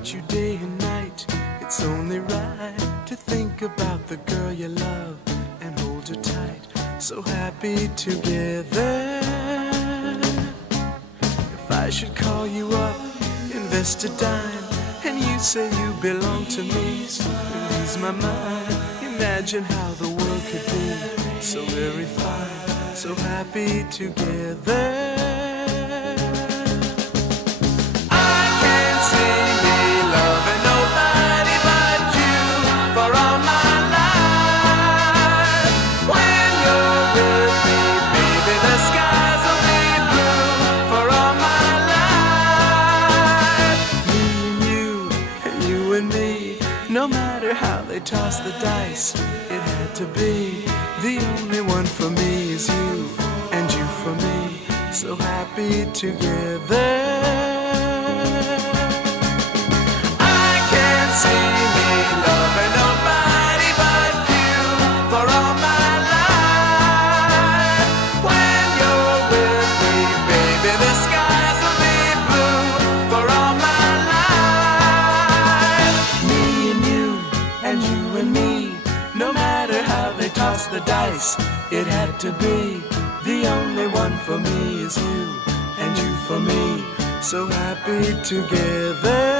about you day and night. It's only right to think about the girl you love and hold her tight. So happy together. If I should call you up, invest a dime, and you say you belong to me, release my mind. Imagine how the world could be so very fine, so happy together. No matter how they toss the dice, it had to be. The only one for me is you, and you for me, so happy together. I can't see me loving nobody but you for all my life. When you're with me, baby, the skies will be blue for all my no matter how they toss the dice, it had to be. The only one for me is you, and you for me, so happy together.